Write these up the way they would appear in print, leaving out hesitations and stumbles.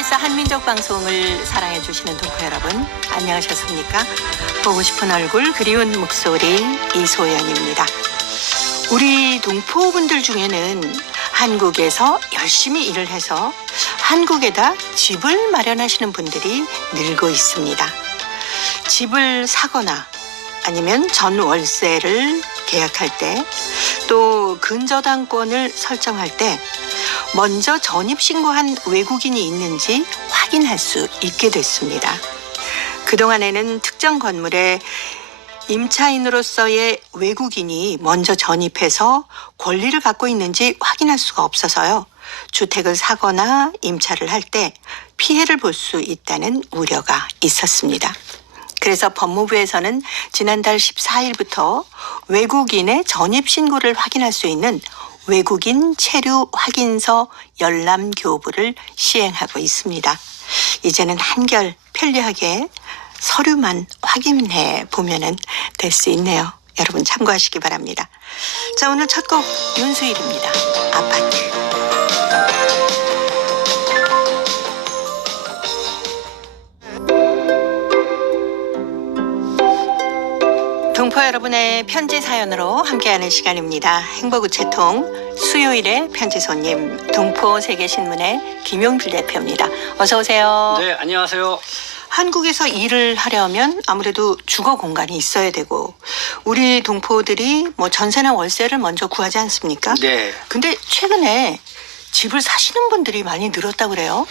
KBS 한민족 방송을 사랑해 주시는 동포 여러분, 안녕하셨습니까? 보고 싶은 얼굴, 그리운 목소리 이소연입니다. 우리 동포분들 중에는 한국에서 열심히 일을 해서 한국에다 집을 마련하시는 분들이 늘고 있습니다. 집을 사거나 아니면 전월세를 계약할 때, 또 근저당권을 설정할 때 먼저 전입신고한 외국인이 있는지 확인할 수 있게 됐습니다. 그동안에는 특정 건물에 임차인으로서의 외국인이 먼저 전입해서 권리를 갖고 있는지 확인할 수가 없어서요. 주택을 사거나 임차를 할 때 피해를 볼 수 있다는 우려가 있었습니다. 그래서 법무부에서는 지난달 14일부터 외국인의 전입신고를 확인할 수 있는 외국인 체류 확인서 열람 교부를 시행하고 있습니다. 이제는 한결 편리하게 서류만 확인해 보면 될 수 있네요. 여러분 참고하시기 바랍니다. 자, 오늘 첫 곡 윤수일입니다. 아파트. 동포 여러분의 편지 사연으로 함께하는 시간입니다. 행복우체통 수요일의 편지 손님, 동포 세계신문의 김용필 대표입니다. 어서 오세요. 네, 안녕하세요. 한국에서 일을 하려면 아무래도 주거 공간이 있어야 되고, 우리 동포들이 뭐 전세나 월세를 먼저 구하지 않습니까? 네. 근데 최근에 집을 사시는 분들이 많이 늘었다고 그래요?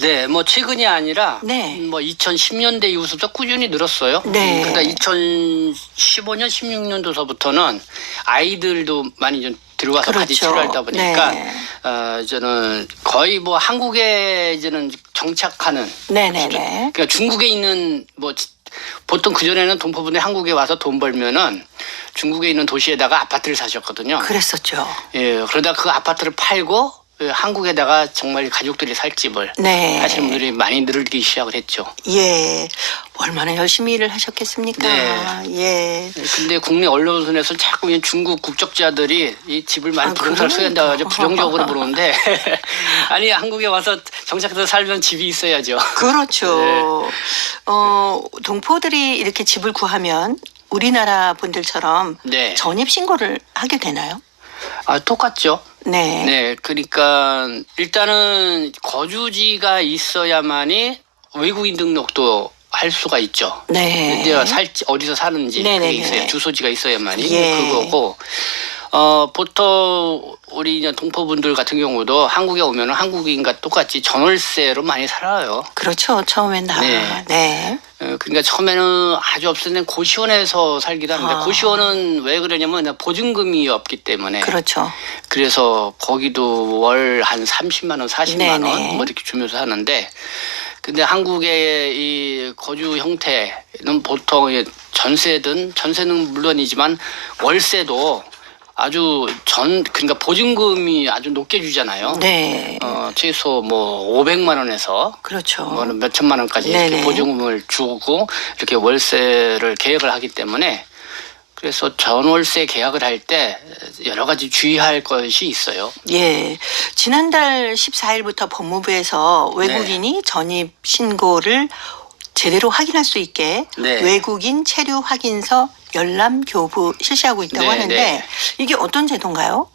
네, 뭐 최근이 아니라 네. 뭐 2010년대 이후부터 꾸준히 늘었어요. 네. 그러다 2015년, 16년도서부터는 아이들도 많이 좀 들어와서 그렇죠. 바지 치료하다 보니까 네. 저는 거의 뭐 한국에 이제는 정착하는 네네네. 그러니까 중국에 있는 뭐 보통 그전에는 동포분들이 한국에 와서 돈 벌면은 중국에 있는 도시에다가 아파트를 사셨거든요. 그랬었죠. 예, 그러다 그 아파트를 팔고 한국에다가 정말 가족들이 살 집을 네. 하시는 분들이 많이 늘기 시작을 했죠. 예. 얼마나 열심히 일을 하셨겠습니까? 네. 예. 근데 국내 언론에서 자꾸 중국 국적자들이 이 집을 많이 부동산을 소유한다고 해서 부정적으로 보는데 아니 한국에 와서 정착해서 살면 집이 있어야죠. 그렇죠. 동포들이 이렇게 집을 구하면 우리나라 분들처럼 네. 전입신고를 하게 되나요? 아, 똑같죠. 네. 네, 그러니까 일단은 거주지가 있어야만이 외국인 등록도 할 수가 있죠. 네. 내가 살지 어디서 사는지 네네네. 그게 있어요. 주소지가 있어야만이 예. 그거고. 보통 우리 이제 동포분들 같은 경우도 한국에 오면은 한국인과 똑같이 전월세로 많이 살아요. 그렇죠. 처음엔 다. 네. 네. 그러니까 처음에는 아주 없을 땐 고시원에서 살기도 하는데 아. 고시원은 왜 그러냐면 보증금이 없기 때문에. 그렇죠. 그래서 거기도 월 한 30만 원, 40만 네네. 원 뭐 이렇게 주면서 하는데, 근데 한국의 이 거주 형태는 보통 전세는 물론이지만 월세도 아주 그러니까 보증금이 아주 높게 주잖아요. 네. 최소 뭐 500만 원에서 그렇죠. 뭐는 몇 천만 원까지 이렇게 네네. 보증금을 주고 이렇게 월세를 계약을 하기 때문에, 그래서 전월세 계약을 할 때 여러 가지 주의할 것이 있어요. 예. 지난달 14일부터 법무부에서 외국인이 전입 신고를 제대로 확인할 수 있게 네. 외국인 체류 확인서 열람 교부 실시하고 있다고 네, 하는데 네. 이게 어떤 제도인가요?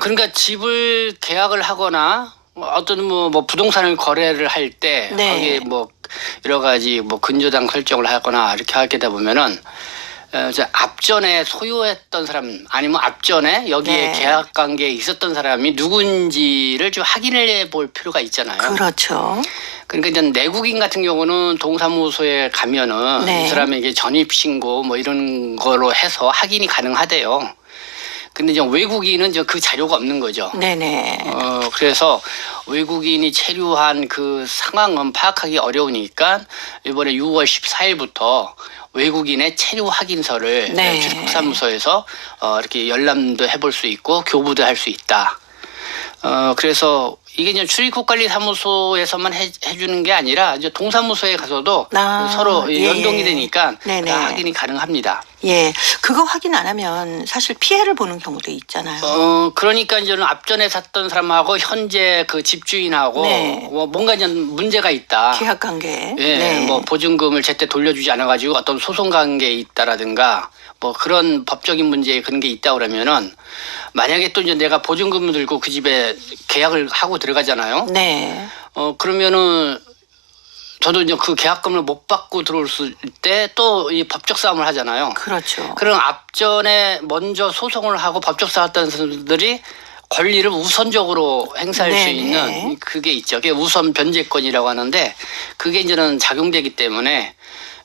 그러니까 집을 계약을 하거나 어떤 뭐 부동산을 거래를 할 때 네. 거기에 뭐 여러 가지 뭐 근저당 설정을 하거나 이렇게 하게 되다 보면은 이제 앞전에 소유했던 사람 아니면 앞전에 여기에 네. 계약 관계에 있었던 사람이 누군지를 좀 확인해 볼 필요가 있잖아요. 그렇죠. 그러니까 이제 내국인 같은 경우는 동사무소에 가면은 네. 이 사람에게 전입 신고 뭐 이런 거로 해서 확인이 가능하대요. 근데 이제 외국인은 그 자료가 없는 거죠. 네네. 그래서 외국인이 체류한 그 상황은 파악하기 어려우니까 이번에 6월 14일부터 외국인의 체류 확인서를 네. 주택사무소에서 이렇게 열람도 해볼 수 있고 교부도 할 수 있다. 그래서 이게 이제 출입국관리사무소에서만 해주는 게 아니라 이제 동사무소에 가서도 서로 예. 연동이 되니까 네네. 다 확인이 가능합니다. 예, 그거 확인 안 하면 사실 피해를 보는 경우도 있잖아요. 그러니까 이제는 앞전에 샀던 사람하고 현재 그 집주인하고 네. 뭐 뭔가 이제 문제가 있다. 계약 관계. 예, 네. 뭐 보증금을 제때 돌려주지 않아가지고 어떤 소송 관계에 있다라든가 뭐 그런 법적인 문제에 그런 게 있다 그러면은 만약에 또 이제 내가 보증금을 들고 그 집에 계약을 하고 들어가잖아요. 네. 그러면은 저도 이제 그 계약금을 못 받고 들어올 때 또 이 법적 싸움을 하잖아요. 그렇죠. 그럼 앞전에 먼저 소송을 하고 법적 싸웠던 사람들이 권리를 우선적으로 행사할 수 네네. 있는 그게 있죠. 그게 우선 변제권이라고 하는데 그게 이제는 작용되기 때문에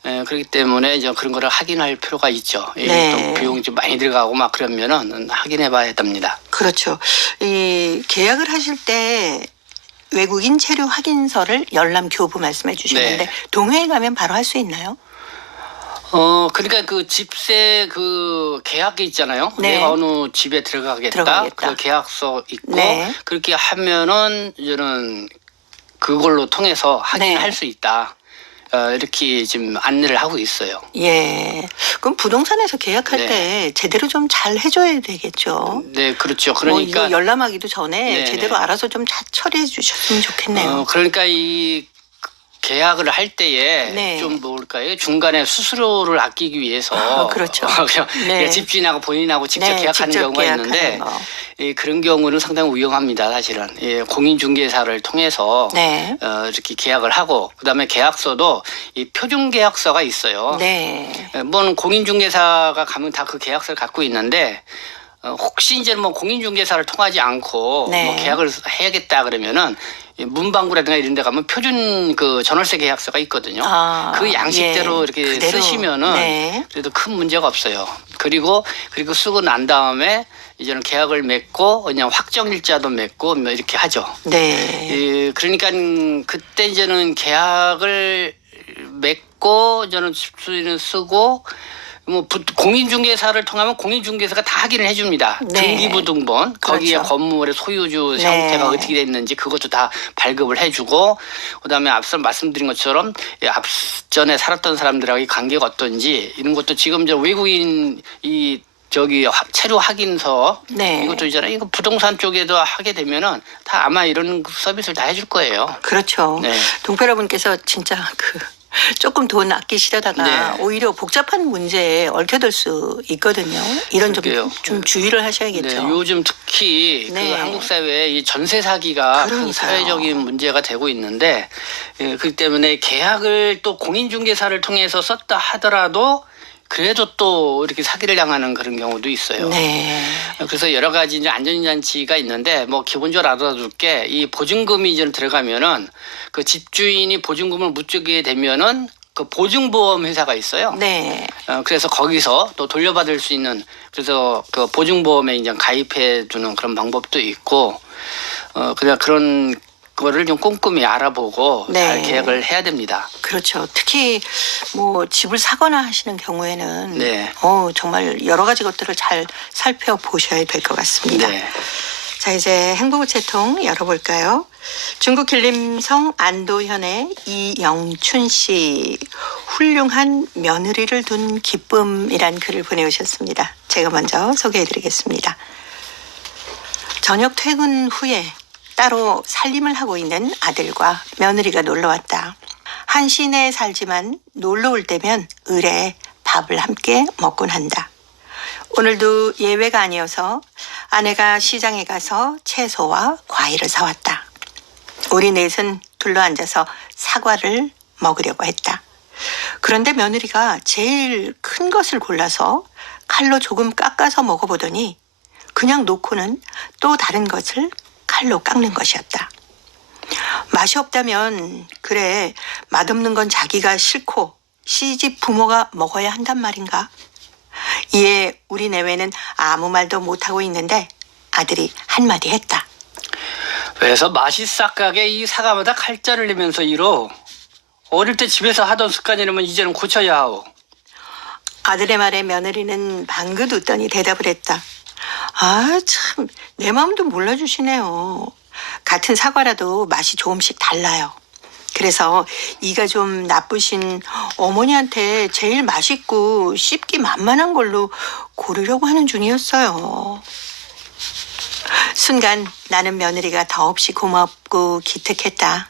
그렇기 때문에 이제 그런 거를 확인할 필요가 있죠. 네. 또 비용이 좀 많이 들어가고 막 그러면은 확인해 봐야 됩니다. 그렇죠. 이 계약을 하실 때 외국인 체류 확인서를 열람 교부 말씀해 주셨는데 네. 동해에 가면 바로 할 수 있나요? 그러니까 그 집세 그 계약이 있잖아요. 네. 내가 어느 집에 들어가겠다. 그 계약서 있고 네. 그렇게 하면은 이제는 그걸로 통해서 확인할 네. 수 있다. 이렇게 지금 안내를 하고 있어요. 예. 그럼 부동산에서 계약할 네. 때 제대로 좀 잘 해줘야 되겠죠. 네, 그렇죠. 뭐 그러니까 이거 열람하기도 전에 네, 제대로 네. 알아서 좀 잘 처리해 주셨으면 좋겠네요. 그러니까 이 계약을 할 때에 네. 좀 뭘까요? 중간에 수수료를 아끼기 위해서 그렇죠. 그냥 네. 집주인하고 본인하고 직접 네, 계약하는 직접 경우가 계약하는 있는데 거. 그런 경우는 상당히 위험합니다. 사실은 공인중개사를 통해서 네. 이렇게 계약을 하고 그다음에 계약서도 이 표준계약서가 있어요. 네. 뭐 공인중개사가 가면 다 그 계약서를 갖고 있는데 혹시 이제 뭐 공인중개사를 통하지 않고 네. 뭐 계약을 해야겠다 그러면은 이 문방구라든가 이런 데 가면 표준 그 전월세 계약서가 있거든요. 그 양식대로 예. 이렇게 그대로. 쓰시면은 네. 그래도 큰 문제가 없어요. 그리고 쓰고 난 다음에 이제는 계약을 맺고 그냥 확정일자도 맺고 뭐 이렇게 하죠. 네. 그러니까 그때 이제는 계약을 맺고 저는 집주인을 쓰고 뭐 공인중개사를 통하면 공인중개사가 다 확인을 해줍니다. 네. 등기부등본 거기에 그렇죠. 건물의 소유주 네. 형태가 어떻게 됐는지 그것도 다 발급을 해주고 그다음에 앞서 말씀드린 것처럼 앞전에 살았던 사람들하고 관계가 어떤지 이런 것도 지금 저 외국인 체류 확인서 네. 이것도 있잖아요. 이거 부동산 쪽에도 하게 되면은 다 아마 이런 서비스를 다 해줄 거예요. 그렇죠. 네. 동페라분께서 진짜 조금 돈 아끼시려다가 네. 오히려 복잡한 문제에 얽혀들 수 있거든요. 이런 그러게요. 좀 주의를 하셔야겠죠. 네, 요즘 특히 네. 그 한국 사회에 이 전세 사기가 큰 그러니까요. 사회적인 문제가 되고 있는데 그렇기 때문에 계약을 또 공인중개사를 통해서 썼다 하더라도 그래도 또 이렇게 사기를 당하는 그런 경우도 있어요. 네. 그래서 여러 가지 이제 안전장치가 있는데 뭐 기본적으로 알아둘 게 이 보증금이 이제 들어가면은 그 집주인이 보증금을 못 주게 되면은 그 보증보험 회사가 있어요. 네. 그래서 거기서 또 돌려받을 수 있는 그래서 그 보증보험에 이제 가입해 두는 그런 방법도 있고 그냥 그런 거를 좀 꼼꼼히 알아보고 네. 잘 계약을 해야 됩니다. 그렇죠. 특히 뭐 집을 사거나 하시는 경우에는 네. 정말 여러 가지 것들을 잘 살펴보셔야 될 것 같습니다. 네. 자, 이제 행복우체통 열어볼까요? 중국 길림성 안도현의 이영춘 씨, 훌륭한 며느리를 둔 기쁨이란 글을 보내오셨습니다. 제가 먼저 소개해드리겠습니다. 저녁 퇴근 후에 따로 살림을 하고 있는 아들과 며느리가 놀러왔다. 한 시내에 살지만 놀러 올 때면 을에 밥을 함께 먹곤 한다. 오늘도 예외가 아니어서 아내가 시장에 가서 채소와 과일을 사왔다. 우리 넷은 둘러앉아서 사과를 먹으려고 했다. 그런데 며느리가 제일 큰 것을 골라서 칼로 조금 깎아서 먹어보더니 그냥 놓고는 또 다른 것을 칼로 깎는 것이었다. 맛이 없다면 그래, 맛없는 건 자기가 싫고 시집 부모가 먹어야 한단 말인가? 이에 우리 내외는 아무 말도 못하고 있는데 아들이 한마디 했다. 그래서 맛이 싹가게 이 사과마다 칼자를 내면서 이러 어릴 때 집에서 하던 습관이라면 이제는 고쳐야 하오. 아들의 말에 며느리는 방긋 웃더니 대답을 했다. 아, 참, 내 마음도 몰라주시네요. 같은 사과라도 맛이 조금씩 달라요. 그래서 이가 좀 나쁘신 어머니한테 제일 맛있고 씹기 만만한 걸로 고르려고 하는 중이었어요. 순간 나는 며느리가 더없이 고맙고 기특했다.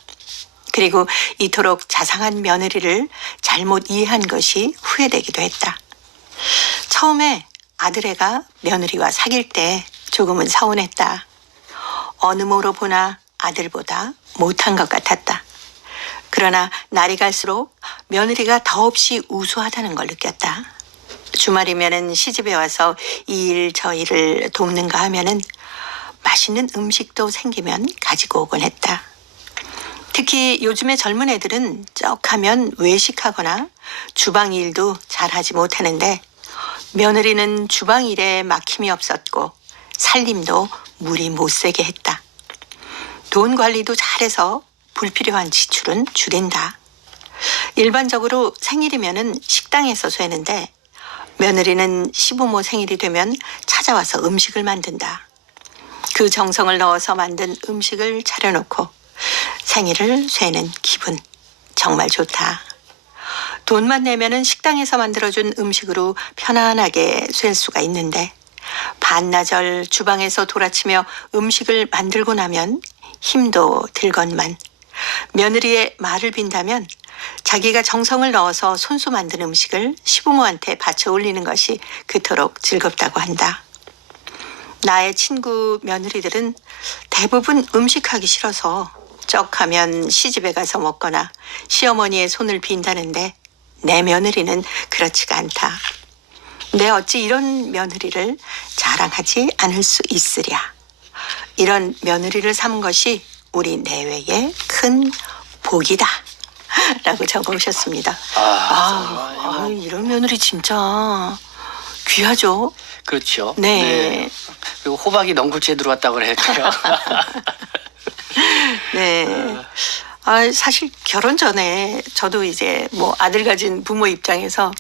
그리고 이토록 자상한 며느리를 잘못 이해한 것이 후회되기도 했다. 처음에 아들애가 며느리와 사귈 때 조금은 서운했다. 어느 모로 보나 아들보다 못한 것 같았다. 그러나 날이 갈수록 며느리가 더없이 우수하다는 걸 느꼈다. 주말이면은 시집에 와서 이 일 저 일을 돕는가 하면은 맛있는 음식도 생기면 가지고 오곤 했다. 특히 요즘의 젊은 애들은 쩍하면 외식하거나 주방 일도 잘하지 못하는데 며느리는 주방 일에 막힘이 없었고 살림도 무리 못 세게 했다. 돈 관리도 잘해서 불필요한 지출은 줄인다. 일반적으로 생일이면은 식당에서 쇠는데 며느리는 시부모 생일이 되면 찾아와서 음식을 만든다. 그 정성을 넣어서 만든 음식을 차려놓고 생일을 쇠는 기분 정말 좋다. 돈만 내면은 식당에서 만들어준 음식으로 편안하게 쇠 수가 있는데 반나절 주방에서 돌아치며 음식을 만들고 나면 힘도 들건만 며느리의 말을 빈다면 자기가 정성을 넣어서 손수 만든 음식을 시부모한테 바쳐 올리는 것이 그토록 즐겁다고 한다. 나의 친구 며느리들은 대부분 음식하기 싫어서 쩍하면 시집에 가서 먹거나 시어머니의 손을 빈다는데 내 며느리는 그렇지가 않다. 내 어찌 이런 며느리를 자랑하지 않을 수 있으랴. 이런 며느리를 삼은 것이 우리 내외의 큰 복이다. 라고 적어오셨습니다. 이런 며느리 진짜 귀하죠. 그렇죠. 네. 그리고 호박이 넝쿨째 들어왔다고 그럴까요? 네. 사실 결혼 전에 저도 이제 뭐 아들 가진 부모 입장에서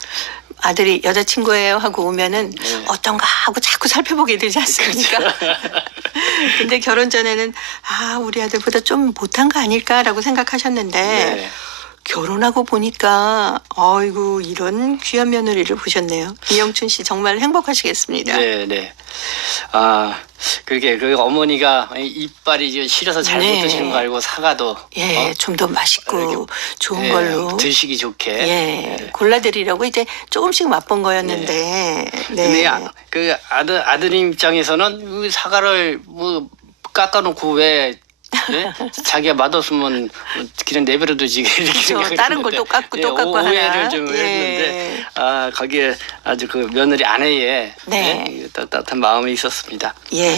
아들이 여자친구예요 하고 오면은 어떤가 하고 자꾸 살펴보게 되지 않습니까? 근데 결혼 전에는 우리 아들보다 좀 못한 거 아닐까라고 생각하셨는데 네. 결혼하고 보니까 아이고 이런 귀한 며느리를 보셨네요. 이영춘 씨 정말 행복하시겠습니다. 네. 그렇게 그 어머니가 이빨이 이제 시려서 잘 못 네. 드시는 거 알고 사과도 좀 더 맛있고 좋은 걸로 드시기 좋게. 골라드리려고 이제 조금씩 맛본 거였는데. 근데 그 아드님 입장에서는 이 사과를 뭐 깎아놓고 왜 자기가 맛없으면 그냥 내버려두지 이렇게 생각을 다른 걸 했는데, 또 깎고 하나. 오해를 좀 했는데 거기에 아주 그 며느리 아내의 따뜻한 마음이 있었습니다. 예.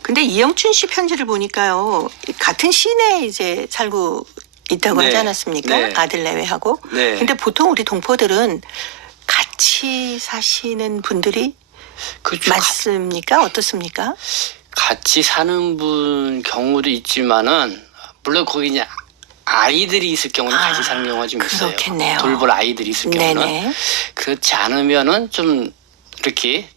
근데 이영춘 씨 편지를 보니까요, 같은 시내에 이제 살고 있다고 하지 않았습니까? 네. 아들 내외하고. 네. 근데 보통 우리 동포들은 같이 사시는 분들이 그렇죠. 많습니까? 어떻습니까? 같이 사는 분 경우도 있지만은 물론 거기 이제 아이들이 있을 경우는 같이 사는 경우가 좀 있어요. 그렇겠네요. 돌볼 아이들이 있을 경우는. 네네. 그렇지 않으면은 좀 이렇게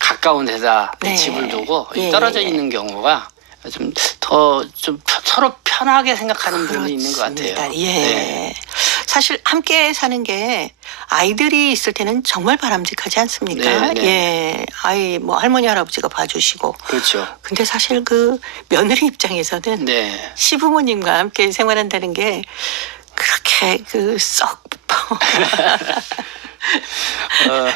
가까운 데다 네. 집을 두고 예. 떨어져 있는 경우가 좀 더 좀 서로 편하게 생각하는 분이 있는 것 같아요. 그렇습니다. 예. 네. 사실 함께 사는 게 아이들이 있을 때는 정말 바람직하지 않습니까? 네. 예. 아이 뭐 할머니 할아버지가 봐주시고. 그렇죠. 근데 사실 그 며느리 입장에서는 네. 시부모님과 함께 생활한다는 게 그렇게 썩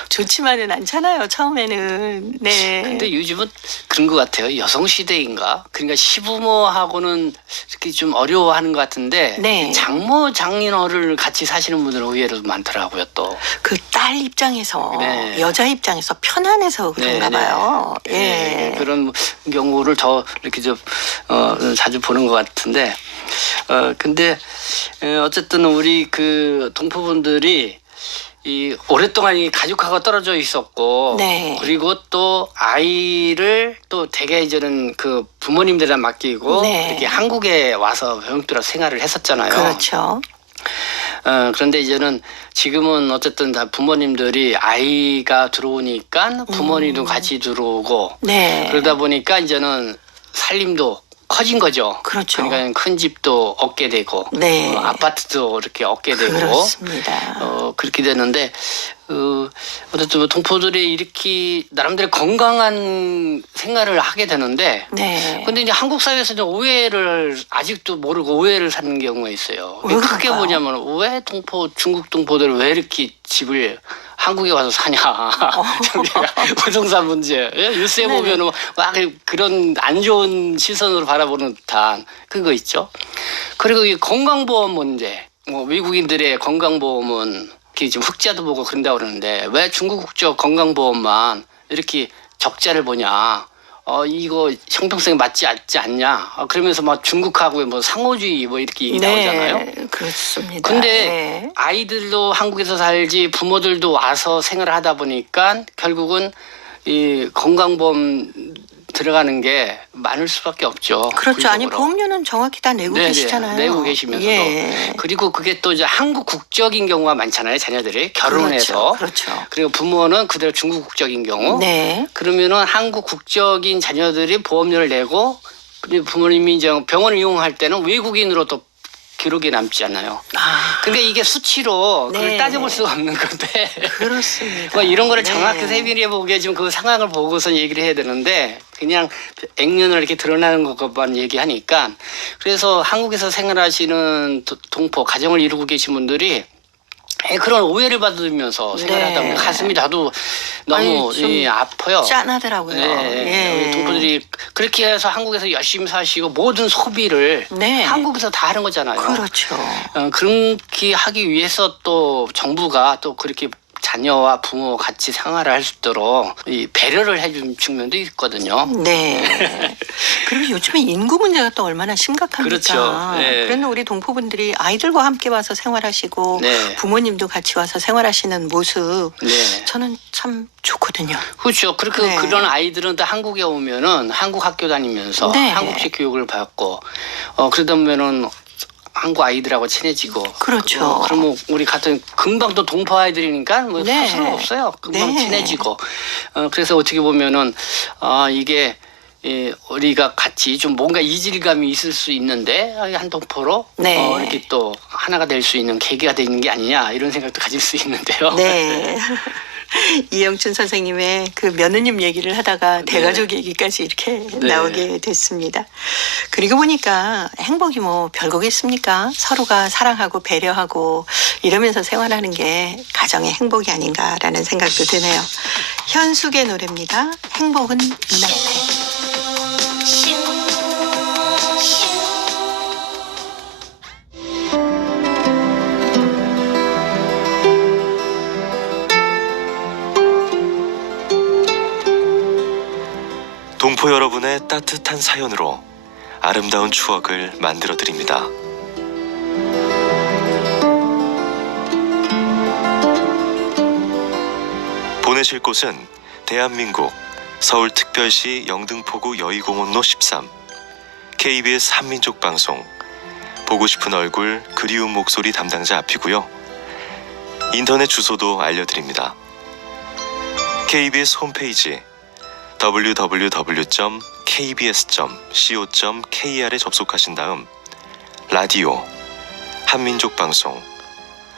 좋지만은 않잖아요. 처음에는. 네. 근데 요즘은 그런 것 같아요. 여성 시대인가? 그러니까 시부모하고는 이렇게 좀 어려워하는 것 같은데 네. 장모 장인어를 같이 사시는 분들은 의외로 많더라고요. 또. 그 딸 입장에서 네. 여자 입장에서 편안해서 그런가 봐요. 예. 그런 경우를 더 이렇게 좀 자주 보는 것 같은데 근데 어쨌든 우리 그 동포분들이 이 오랫동안 이 가족하고 떨어져 있었고 네. 그리고 또 아이를 또 대개 이제는 그 부모님들에 맡기고 네. 이렇게 한국에 와서 병역들어 생활을 했었잖아요. 그렇죠. 그런데 이제는 지금은 어쨌든 다 부모님들이 아이가 들어오니까 부모님도 같이 들어오고 네. 그러다 보니까 이제는 살림도 커진 거죠. 그렇죠. 그러니까 큰 집도 얻게 되고 네. 아파트도 이렇게 얻게 되고 그렇습니다. 그렇게 되는데 어쨌든 뭐 동포들이 이렇게 나름대로 건강한 생활을 하게 되는데 네. 근데 이제 한국 사회에서는 오해를 아직도 모르고 오해를 사는 경우가 있어요. 왜 크게 그럴까요? 뭐냐면 왜 중국 동포들 왜 이렇게 집을 한국에 와서 사냐. 저기가 부동산 문제. 뉴스에 네네. 보면은 막 그런 안 좋은 시선으로 바라보는 듯한 그거 있죠. 그리고 이 건강보험 문제. 뭐 외국인들의 건강보험은 이렇게 지금 흑자도 보고 그런다고 그러는데 왜 중국 국적 건강보험만 이렇게 적자를 보냐. 이거 형평성에 맞지 않냐. 그러면서 막 중국하고 뭐 상호주의 뭐 이렇게 얘기 나오잖아요. 네, 그렇습니다. 근데 네. 아이들도 한국에서 살지 부모들도 와서 생활을 하다 보니까 결국은 이 건강보험 들어가는 게 많을 수밖에 없죠. 그렇죠. 아니 굴적으로. 보험료는 정확히 다 내고 네네, 계시잖아요. 내고 계시면서도 예. 그리고 그게 또 이제 한국 국적인 경우가 많잖아요. 자녀들이 결혼해서 그렇죠. 그리고 부모는 그대로 중국 국적인 경우 네. 그러면은 한국 국적인 자녀들이 보험료를 내고 그리고 부모님이 이제 병원을 이용할 때는 외국인으로 또 기록이 남지 않아요. 아, 근데 이게 수치로 네. 그걸 따져볼 수가 없는 건데 그렇습니다. 뭐 이런 거를 네. 정확히 세밀히 보게 지금 그 상황을 보고서 얘기를 해야 되는데 그냥 액면을 이렇게 드러나는 것만 얘기하니까 그래서 한국에서 생활하시는 동포 가정을 이루고 계신 분들이 그런 오해를 받으면서 생활하다 보면 네. 가슴이 나도 너무 아니, 좀 아파요. 짠하더라고요. 네, 우리 동포들이 그렇게 해서 한국에서 열심히 사시고 모든 소비를 네. 한국에서 다 하는 거잖아요. 그렇죠. 그렇게 하기 위해서 또 정부가 또 그렇게 자녀와 부모 같이 생활을 할 수 있도록 이 배려를 해준 측면도 있거든요. 네. 그리고 요즘에 인구 문제가 또 얼마나 심각합니까? 그렇죠. 네. 그래서 우리 동포분들이 아이들과 함께 와서 생활하시고 네. 부모님도 같이 와서 생활하시는 모습 네. 저는 참 좋거든요. 그렇죠. 그렇게 네. 그런 아이들은 다 한국에 오면은 한국 학교 다니면서 네. 한국식 교육을 받고 그러다 보면은 한국 아이들하고 친해지고 그렇죠. 그러면 우리 같은 금방 또 동포 아이들이니까 뭐 네. 서로 없어요. 금방 네. 친해지고 그래서 어떻게 보면은 이게 우리가 같이 좀 뭔가 이질감이 있을 수 있는데 한 동포로 네. 이렇게 또 하나가 될 수 있는 계기가 되는 게 아니냐 이런 생각도 가질 수 있는데요. 네. 이영춘 선생님의 그 며느님 얘기를 하다가 대가족 얘기까지 이렇게 네. 나오게 됐습니다. 그리고 보니까 행복이 뭐 별거겠습니까? 서로가 사랑하고 배려하고 이러면서 생활하는 게 가정의 행복이 아닌가라는 생각도 드네요. 현숙의 노래입니다. 행복은 눈앞에. 동포 여러분의 따뜻한 사연으로 아름다운 추억을 만들어 드립니다. 보내실 곳은 대한민국 서울특별시 영등포구 여의공원로 13 KBS 한민족 방송 보고 싶은 얼굴 그리운 목소리 담당자 앞이고요. 인터넷 주소도 알려드립니다. KBS 홈페이지 www.kbs.co.kr에 접속하신 다음 라디오, 한민족 방송,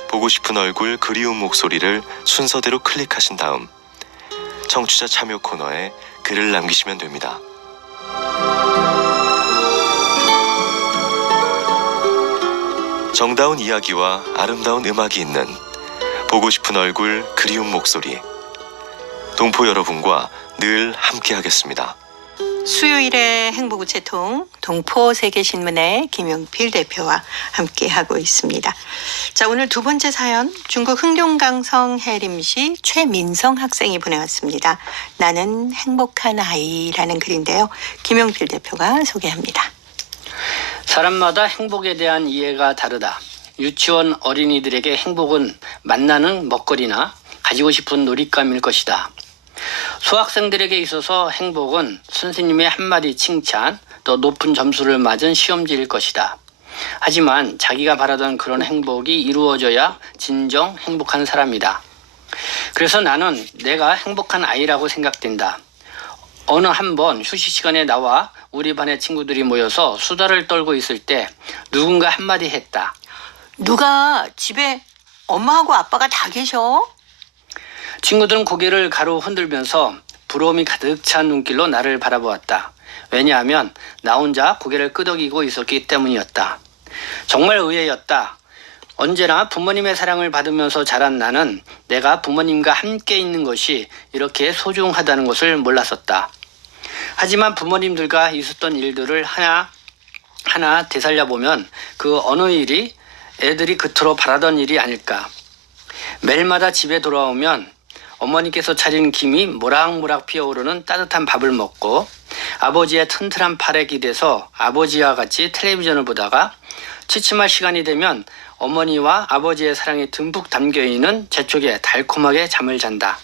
보고 싶은 얼굴 그리운 목소리를 순서대로 클릭하신 다음 청취자 참여 코너에 글을 남기시면 됩니다. 정다운 이야기와 아름다운 음악이 있는 보고 싶은 얼굴 그리운 목소리 동포 여러분과 늘 함께하겠습니다. 수요일의 행복우체통 동포세계신문의 김용필 대표와 함께하고 있습니다. 자, 오늘 두 번째 사연 중국 흥룡강성 해림시 최민성 학생이 보내왔습니다. 나는 행복한 아이라는 글인데요. 김용필 대표가 소개합니다. 사람마다 행복에 대한 이해가 다르다. 유치원 어린이들에게 행복은 만나는 먹거리나 가지고 싶은 놀잇감일 것이다. 수학생들에게 있어서 행복은 선생님의 한마디 칭찬, 또 높은 점수를 맞은 시험지일 것이다. 하지만 자기가 바라던 그런 행복이 이루어져야 진정 행복한 사람이다. 그래서 나는 내가 행복한 아이라고 생각된다. 어느 한 번 휴식 시간에 나와 우리 반의 친구들이 모여서 수다를 떨고 있을 때 누군가 한마디 했다. 누가 집에 엄마하고 아빠가 다 계셔? 친구들은 고개를 가로 흔들면서 부러움이 가득 찬 눈길로 나를 바라보았다. 왜냐하면 나 혼자 고개를 끄덕이고 있었기 때문이었다. 정말 의외였다. 언제나 부모님의 사랑을 받으면서 자란 나는 내가 부모님과 함께 있는 것이 이렇게 소중하다는 것을 몰랐었다. 하지만 부모님들과 있었던 일들을 하나하나 되살려보면 그 어느 일이 애들이 그토록 바라던 일이 아닐까. 매일마다 집에 돌아오면 어머니께서 차린 김이 모락모락 피어오르는 따뜻한 밥을 먹고 아버지의 튼튼한 팔에 기대서 아버지와 같이 텔레비전을 보다가 취침할 시간이 되면 어머니와 아버지의 사랑이 듬뿍 담겨있는 제 쪽에 달콤하게 잠을 잔다.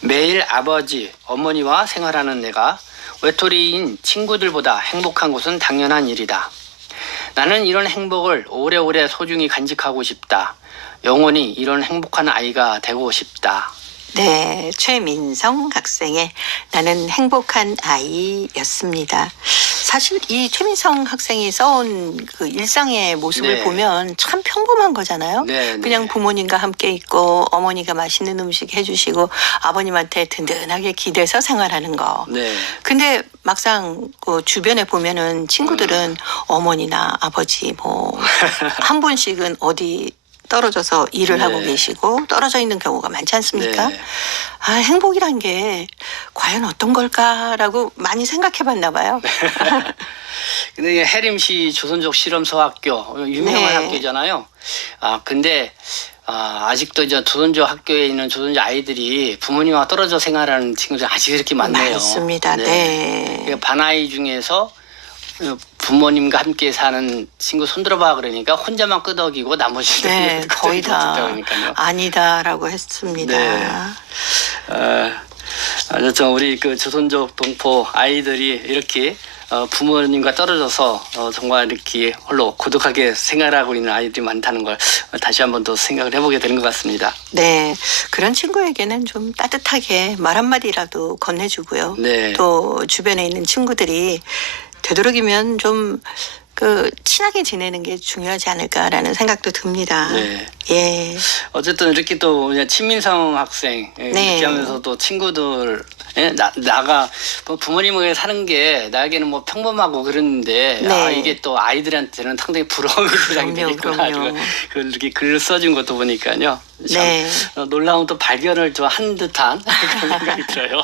매일 아버지, 어머니와 생활하는 내가 외톨이인 친구들보다 행복한 것은 당연한 일이다. 나는 이런 행복을 오래오래 소중히 간직하고 싶다. 영원히 이런 행복한 아이가 되고 싶다. 네, 최민성 학생의 나는 행복한 아이였습니다. 사실 이 최민성 학생이 써온 그 일상의 모습을 네. 보면 참 평범한 거잖아요. 네, 네. 그냥 부모님과 함께 있고 어머니가 맛있는 음식 해주시고 아버님한테 든든하게 기대서 생활하는 거. 네. 근데 막상 그 주변에 보면은 친구들은 어머니나 아버지 뭐 한 분씩은 어디 떨어져서 일을 네. 하고 계시고 떨어져 있는 경우가 많지 않습니까? 네. 아, 행복이란 게 과연 어떤 걸까라고 많이 생각해 봤나 봐요. 근데 이게 해림시 조선족 실험소 학교 유명한 네. 학교잖아요. 근데 아직도 이제 조선족 학교에 있는 조선족 아이들이 부모님과 떨어져 생활하는 친구들이 아직 이렇게 많네요. 많습니다. 네. 그러니까 반아이 중에서 부모님과 함께 사는 친구 손들어봐 그러니까 혼자만 끄덕이고 나머지는 네, 거의 다 그러니까요. 아니다라고 했습니다. 네. 어쨌든 우리 그 조선족 동포 아이들이 이렇게 부모님과 떨어져서 정말 이렇게 홀로 고독하게 생활하고 있는 아이들이 많다는 걸 다시 한번 더 생각을 해보게 되는 것 같습니다. 네, 그런 친구에게는 좀 따뜻하게 말 한마디라도 건네주고요. 네. 또 주변에 있는 친구들이 되도록이면 좀 그 친하게 지내는 게 중요하지 않을까라는 생각도 듭니다. 네. 예. 어쨌든 이렇게 또 그냥 친민성 학생 네. 이렇게 하면서 또 친구들 나가 뭐 부모님과 사는 게 나에게는 뭐 평범하고 그러는데 네. 이게 또 아이들한테는 상당히 부러움이 그럼요, 되겠구나. 그럼요. 이렇게 글을 써준 것도 보니까요. 참 네. 놀라운 또 발견을 좀 한 듯한 그런 생각이 들어요.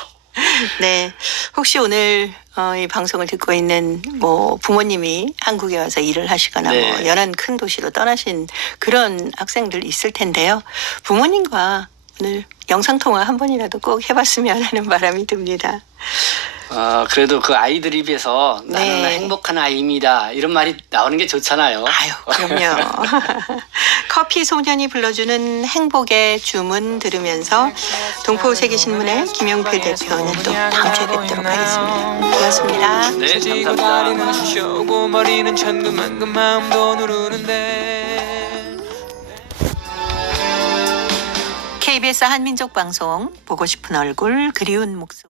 네. 혹시 오늘 이 방송을 듣고 있는 뭐 부모님이 한국에 와서 일을 하시거나 네. 뭐 연안 큰 도시로 떠나신 그런 학생들 있을 텐데요. 부모님과 오늘 영상통화 한 번이라도 꼭 해봤으면 하는 바람이 듭니다. 그래도 그 아이들 입에서 나는 네. 행복한 아이입니다. 이런 말이 나오는 게 좋잖아요. 아유, 그럼요. 커피 소년이 불러주는 행복의 주문 들으면서 동포세계신문의 김용필 대표는 또 다음 주에 뵙도록 하겠습니다. 고맙습니다. 네, 세지고 감사합니다. 다리는 쑤셔고 머리는 천근만근 마음도 누르는데 KBS 한민족 방송 보고 싶은 얼굴 그리운 목소리